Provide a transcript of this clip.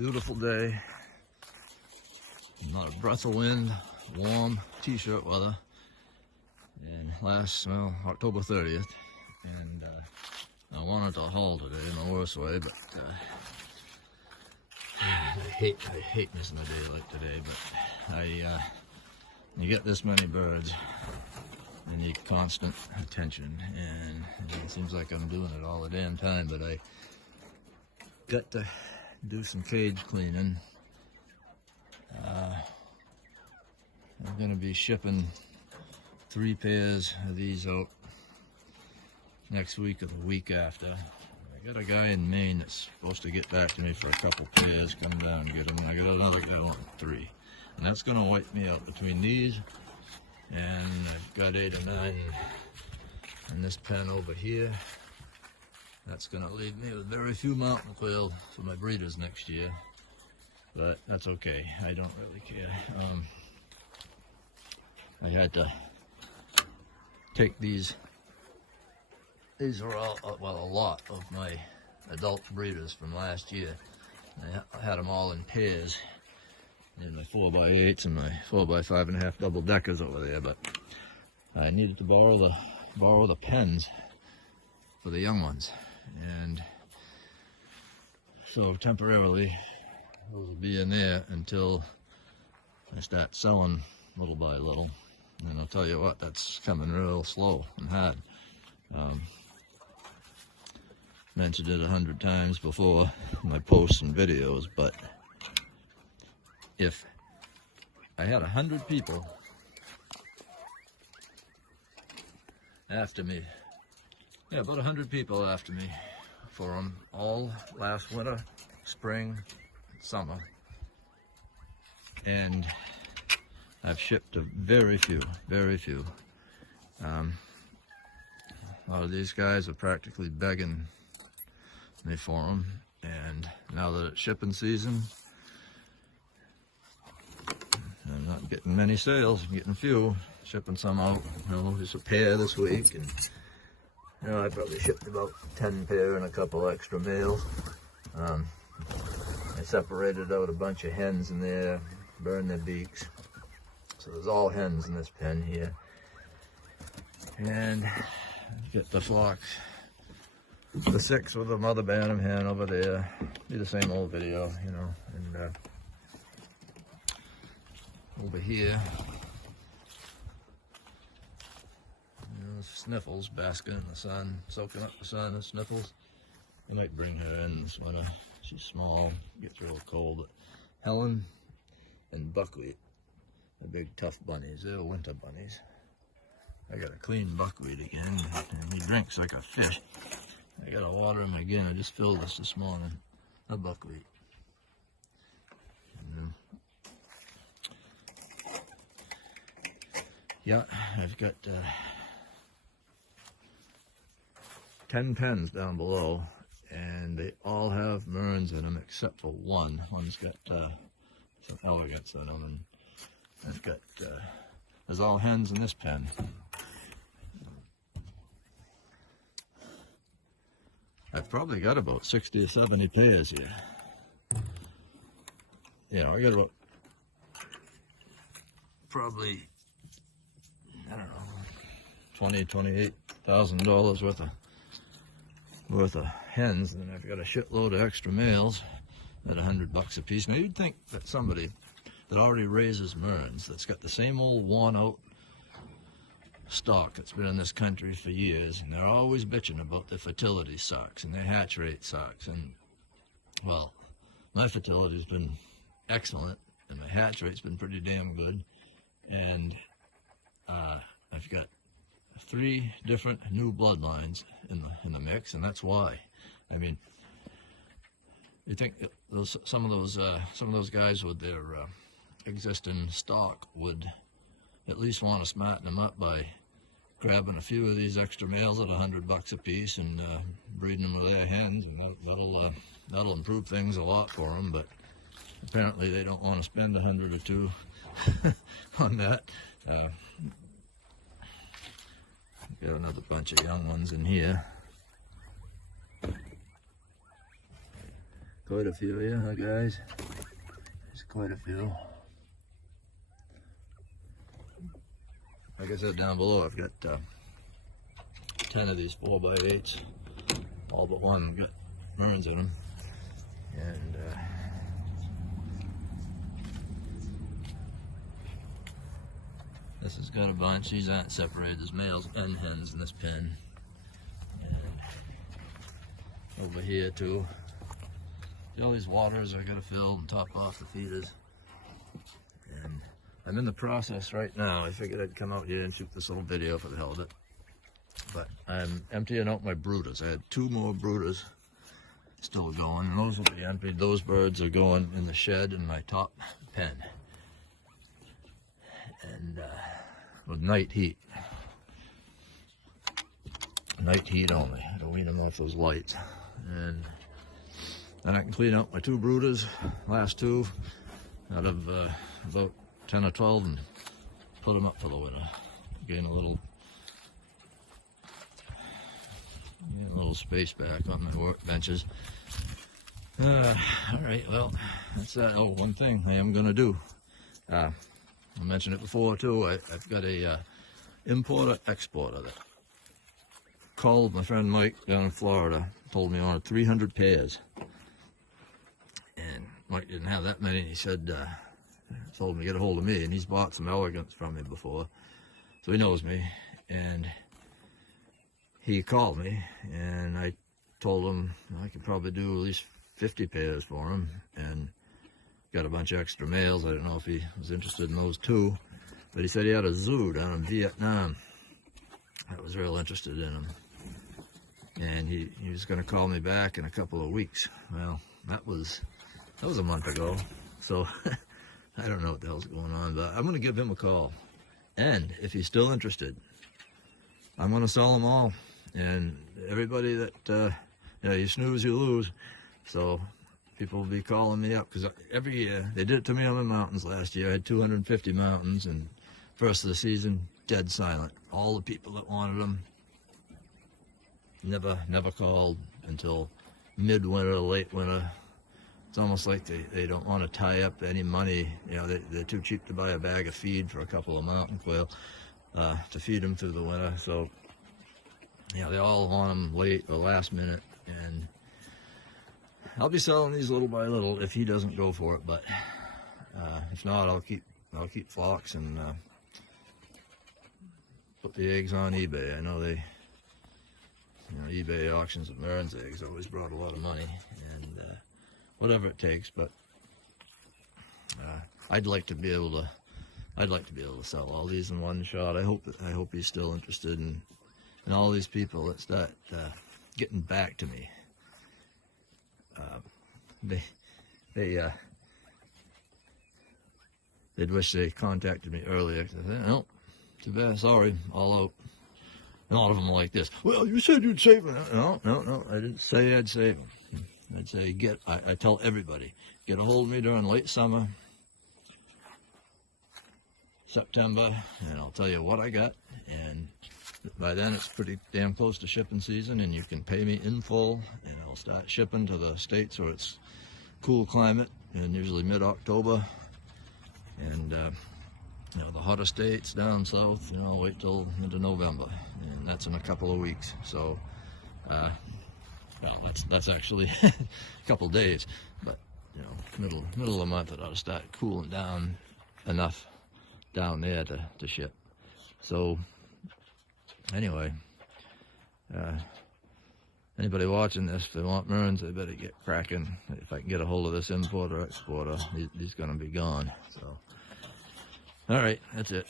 Beautiful day. Not a breath of wind, warm t-shirt weather. And October 30th. And I wanted to haul today in the worst way, but I hate missing a day like today. But you get this many birds, you need constant attention, and it seems like I'm doing it all the damn time. But I got to do some cage cleaning. I'm going to be shipping 3 pairs of these out next week or the week after. I got a guy in Maine that's supposed to get back to me for a couple pairs, come down and get them. I got another guy wanting 3. And that's going to wipe me out between these, and I've got 8 or 9 in this pen over here. That's going to leave me with very few mountain quail for my breeders next year. But that's okay, I don't really care. I had to take these are all, well, a lot of my adult breeders from last year. I had them all in pairs in my 4x8s and my 4x5.5 double deckers over there, but I needed to borrow the pens for the young ones, and so temporarily those will be in there until I start selling little by little. And I'll tell you what, that's coming real slow and hard. Mentioned it 100 times before in my posts and videos, but if I had 100 people after me, about 100 people after me for them all last winter, spring, summer, and I've shipped to very few. A lot of these guys are practically begging me for them, and now that it's shipping season, I'm not getting many sales. I'm getting few, shipping some out. Just a pair this week, and I probably shipped about 10 pair and a couple extra males. I separated out a bunch of hens in there, burned their beaks. So there's all hens in this pen here. And get the flocks. The 6 with the mother bantam hen over there. Be the same old video, And over here, Sniffles basking in the sun, soaking up the sun and Sniffles. I might bring her in this winter. She's small, gets real cold. But Helen and Buckwheat, the big tough bunnies, they're winter bunnies. I gotta clean Buckwheat again, and he drinks like a fish. I gotta water him again. I just filled this morning. A Buckwheat. Yeah, I've got 10 pens down below, and they all have Merns in them except for one. One's got some elegance in them, and I've got, there's all hens in this pen. I've probably got about 60 or 70 pairs here. I got about probably, I don't know, $28,000 worth of hens, and I've got a shitload of extra males at $100 a piece. Now you'd think that somebody that already raises Merns, that's got the same old worn out stock that's been in this country for years, and they're always bitching about their fertility sucks and their hatch rate sucks, and well, my fertility's been excellent and my hatch rate's been pretty damn good, and I've got 3 different new bloodlines in the mix, and that's why. I mean, you think some of those guys with their existing stock would at least want to smarten them up by grabbing a few of these extra males at $100 a piece and breeding them with their hens, and that'll improve things a lot for them. But apparently they don't want to spend $100 or $2 on that. Got another bunch of young ones in here. quite a few here, huh, guys? There's quite a few. Like I said down below, I've got 10 of these 4x8s. All but one got merns in them. And this has got a bunch. These aren't separated. There's males and hens in this pen. And over here too. See all these waters I gotta fill and top off the feeders. And I'm in the process right now. I figured I'd come out here and shoot this little video for the hell of it. But I'm emptying out my brooders. I had 2 more brooders still going, and those will be emptied. Those birds are going in the shed in my top pen. And with night heat. Night heat only. I don't wean them off those lights. And then I can clean out my 2 brooders, last 2, out of about 10 or 12, and put them up for the winter. Gain a little space back on my work benches. All right, well, that's that. Oh, one thing I am gonna do. I mentioned it before too. I've got a importer-exporter that called my friend Mike down in Florida. Told me I wanted 300 pairs, and Mike didn't have that many. He said, told him to get a hold of me, and he's bought some elegants from me before, so he knows me. And he called me, and I told him I could probably do at least 50 pairs for him, and got a bunch of extra males. I don't know if he was interested in those too, but he said he had a zoo down in Vietnam that was real interested in them, and he was going to call me back in a couple of weeks. Well, that was a month ago, so I don't know what the hell's going on, but I'm going to give him a call, and if he's still interested, I'm going to sell them all. And everybody that, you snooze, you lose. So people will be calling me up, because every year, they did it to me on the mountains last year. I had 250 mountains, and first of the season, dead silent. All the people that wanted them never called until midwinter, late winter. It's almost like they don't want to tie up any money. You know, they're too cheap to buy a bag of feed for a couple of mountain quail to feed them through the winter. So yeah, they all want them late or last minute, and I'll be selling these little by little if he doesn't go for it. But if not, I'll keep flocks and put the eggs on eBay. I know eBay auctions of Merns eggs always brought a lot of money, and whatever it takes. But I'd like to be able to sell all these in one shot. I hope he's still interested in. And all these people that start getting back to me, they'd wish they contacted me earlier. They said, "No, too bad, sorry, all out." And all of them are like this. Well, you said you'd save them. No, I didn't say I'd save them. I'd say I tell everybody, get a hold of me during late summer, September, and I'll tell you what I got, and by then it's pretty damn close to shipping season, and you can pay me in full, and I'll start shipping to the states where it's cool climate, and usually mid-October. And the hotter states down south, I'll wait till into November, and that's in a couple of weeks. So well, that's actually a couple of days, but middle of the month it ought to start cooling down enough down there to ship. So anyway, anybody watching this, if they want Merns, they better get cracking. If I can get a hold of this importer-exporter, he's going to be gone. So, all right, that's it.